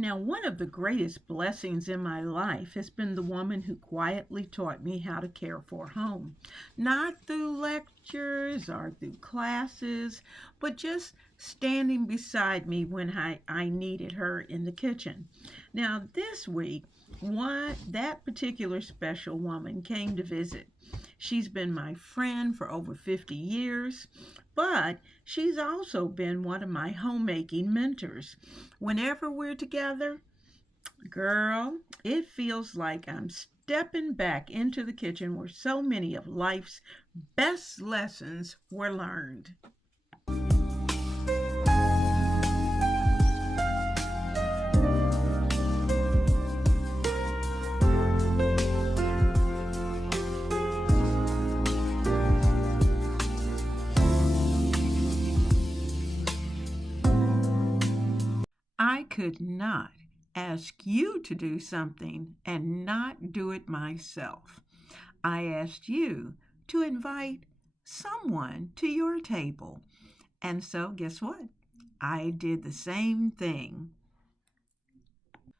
Now, one of the greatest blessings in my life has been the woman who quietly taught me how to care for home. Not through lectures or through classes, but just standing beside me when I needed her in the kitchen. Now, this week, that particular special woman came to visit. She's been my friend for over 50 years, but she's also been one of my homemaking mentors. Whenever we're together, girl, it feels like I'm stepping back into the kitchen where so many of life's best lessons were learned. I could not ask you to do something and not do it myself. I asked you to invite someone to your table. And so, guess what? I did the same thing.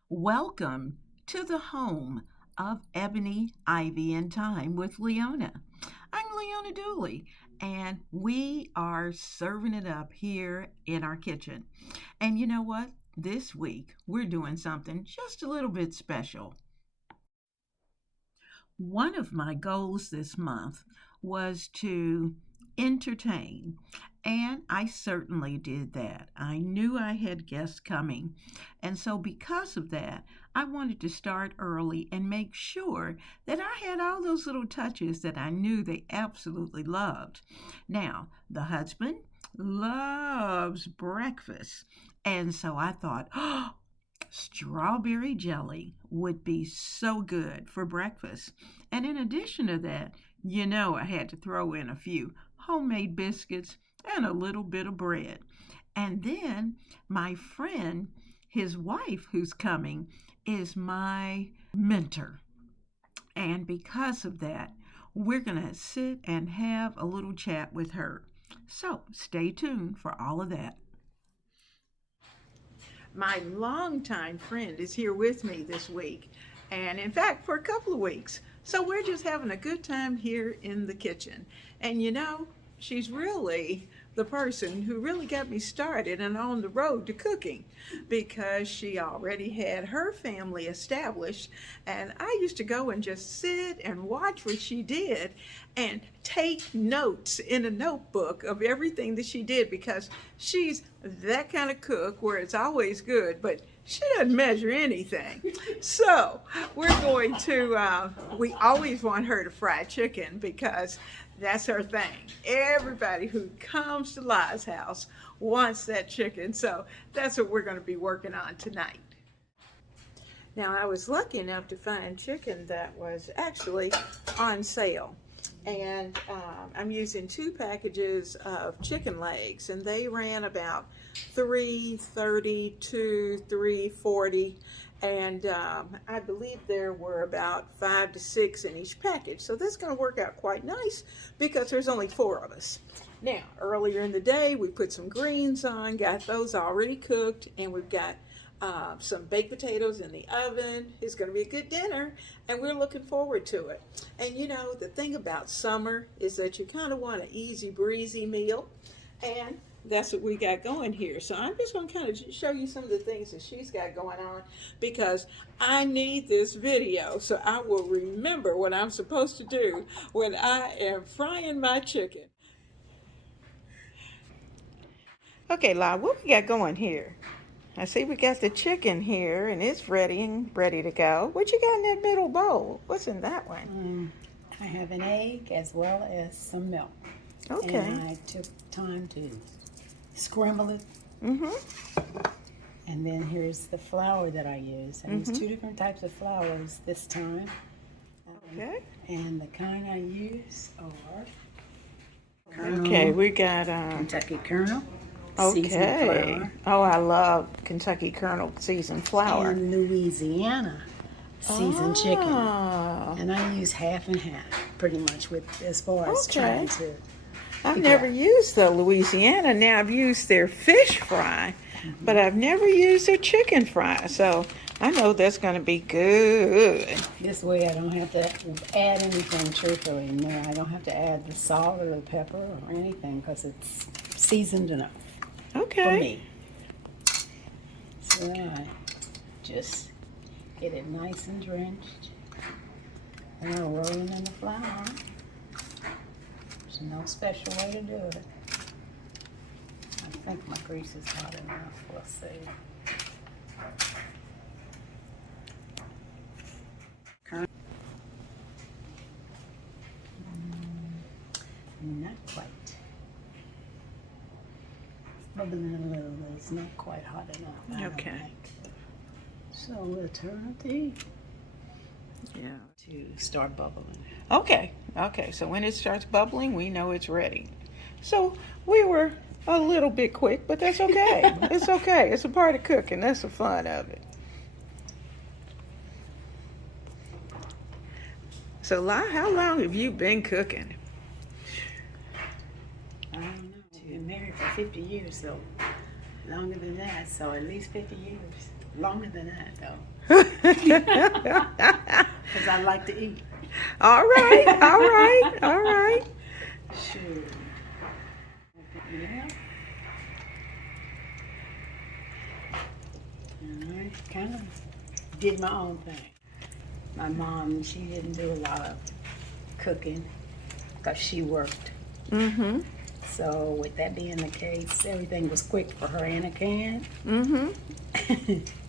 Welcome to the home of Ebony Ivy Thyme with Leona. I'm Leona Dooley, and we are serving it up here in our kitchen. And you know what? This week, we're doing something just a little bit special. One of my goals this month was to entertain, and I certainly did that. I knew I had guests coming, and so because of that, I wanted to start early and make sure that I had all those little touches that I knew they absolutely loved. Now, the husband loves breakfast, and so I thought, oh, strawberry jelly would be so good for breakfast. And in addition to that, I had to throw in a few homemade biscuits and a little bit of bread. And then my friend, his wife who's coming, is my mentor. And because of that, we're going to sit and have a little chat with her. So stay tuned for all of that. My longtime friend is here with me this week, and in fact, for a couple of weeks. So we're just having a good time here in the kitchen. And she's really the person who really got me started and on the road to cooking, because she already had her family established, and I used to go and just sit and watch what she did and take notes in a notebook of everything that she did, because she's that kind of cook where it's always good, but she doesn't measure anything. So we're going to, we always want her to fry chicken because that's her thing. Everybody who comes to La's house wants that chicken. So that's what we're going to be working on tonight. Now, I was lucky enough to find chicken that was actually on sale. And I'm using 2 packages of chicken legs, and they ran about $3.30 to $3.40, and I believe there were about 5 to 6 in each package. So that's going to work out quite nice because there's only 4 of us. Now, earlier in the day, we put some greens on, got those already cooked, and we've got some baked potatoes in the oven. It's going to be a good dinner, and we're looking forward to it. And the thing about summer is that you kind of want an easy breezy meal, and that's what we got going here. So I'm just going to kind of show you some of the things that she's got going on, because I need this video so I will remember what I'm supposed to do when I am frying my chicken. Okay, La, what we got going here? I see we got the chicken here, and it's ready to go. What you got in that middle bowl? What's in that one? I have an egg as well as some milk. Okay. And I took time to scramble it. And then here's the flour that I use. I use 2 different types of flours this time. Okay. And the kind I use are Okay, we got Kentucky Colonel. okay. Oh, I love Kentucky Colonel seasoned flour. And Louisiana seasoned chicken. Oh. And I use half and half, pretty much, with as far as Okay. trying to. I've never used the Louisiana. Now I've used their fish fry, but I've never used their chicken fry, so I know that's going to be good. This way I don't have to add anything, truthfully. No, I don't have to add the salt or the pepper or anything because it's seasoned enough for Okay. me. So then I just get it nice and drenched. And I'll roll it in the flour. There's no special way to do it. I think my grease is hot enough. We'll see. Not quite. It's bubbling a little, but it's not quite hot enough. I don't Okay. think. So we'll turn up the heat Yeah. to start bubbling. Okay. Okay. So when it starts bubbling, we know it's ready. So we were a little bit quick, but that's okay. It's okay. It's a part of cooking. That's the fun of it. So, how long have you been cooking? I don't know. I've been married for 50 years, so longer than that. So at least 50 years. Longer than that, though. Because I like to eat. All right. All right. All right. Sure. Yeah. I kind of did my own thing. My mom, she didn't do a lot of cooking because she worked. Mm-hmm. So with that being the case, everything was quick for her in a can. Mm-hmm.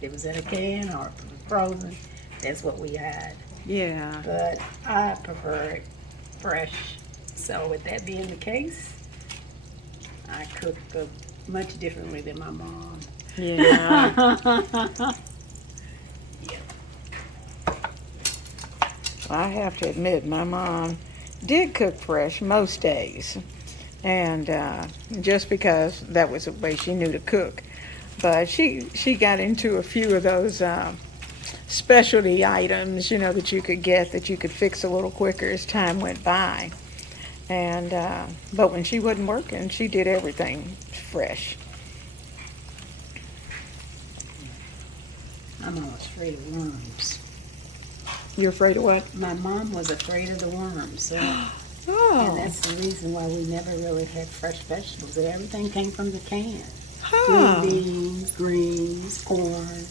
It was in a can or frozen. That's what we had. Yeah. But I prefer it fresh. So with that being the case, I cook much differently than my mom. Yeah. Yeah. I have to admit, my mom did cook fresh most days. And just because that was the way she knew to cook. But she got into a few of those specialty items, that you could get, that you could fix a little quicker as time went by. And but when she wasn't working, she did everything fresh. My mom was afraid of worms. You're afraid of what? My mom was afraid of the worms. So, and Oh, that's the reason why we never really had fresh vegetables. Everything came from the can. huh. Green beans, greens, corn,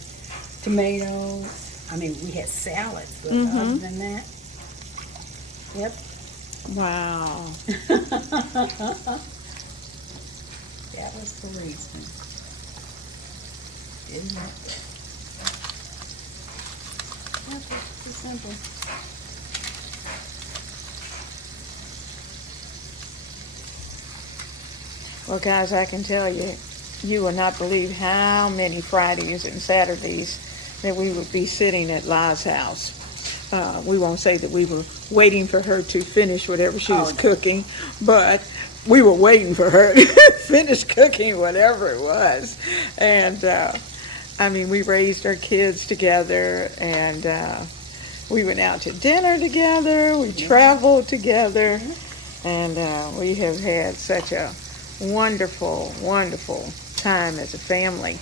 tomatoes. I mean, we had salads, but other than that, yep. Wow. That was the reason. Didn't like that. That's too simple. Well, guys, I can tell you, you will not believe how many Fridays and Saturdays that we would be sitting at La's house. We won't say that we were waiting for her to finish whatever she was cooking, but we were waiting for her to finish cooking whatever it was. And, I mean, we raised our kids together, and we went out to dinner together, we traveled together, and we have had such a wonderful, wonderful time as a family.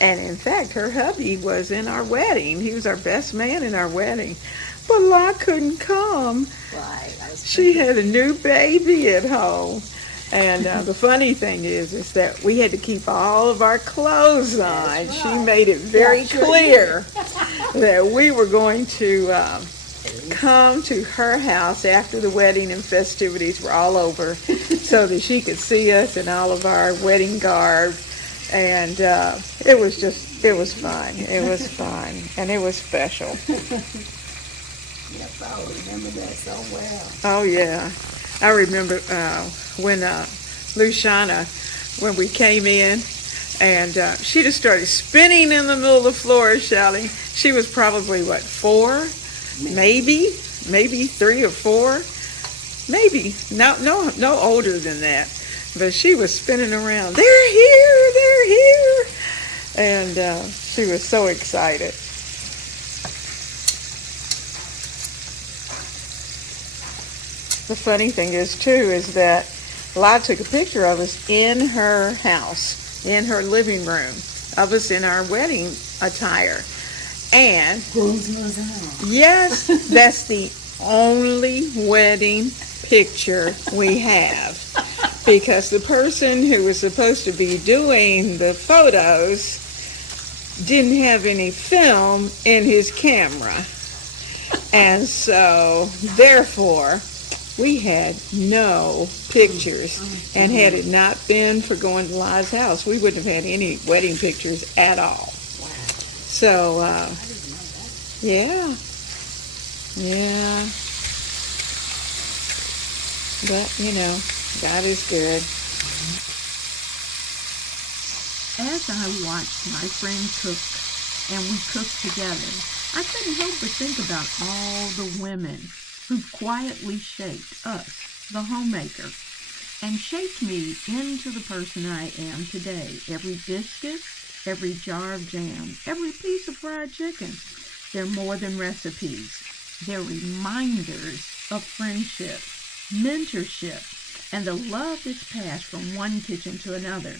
And in fact, her hubby was in our wedding. He was our best man in our wedding. But La couldn't come. Right. She had a new baby at home. And the funny thing is that we had to keep all of our clothes on. That's She right. made it very clear that we were going to come to her house after the wedding and festivities were all over so that she could see us in all of our wedding garb. And it was fun. It was fun. And it was special. Yes, I remember that so well. Oh, yeah. I remember when Luciana, when we came in, and she just started spinning in the middle of the floor shouting. She was probably, 4? Maybe 3 or 4. Maybe. No older than that. But she was spinning around. They're here! They're here! And she was so excited. The funny thing is, too, is that La took a picture of us in her house, in her living room. of us in our wedding attire. And Groomsmen's yes, that's the only wedding picture we have, because the person who was supposed to be doing the photos didn't have any film in his camera. And so, therefore, we had no pictures. And had it not been for going to Li's house, we wouldn't have had any wedding pictures at all. So, yeah. Yeah. But, God is good. As I watched my friend cook and we cooked together, I couldn't help but think about all the women who quietly shaped us, the homemaker, and shaped me into the person I am today. Every biscuit, every jar of jam, every piece of fried chicken. They're more than recipes. They're reminders of friendship, mentorship, and the love that's passed from one kitchen to another.